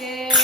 que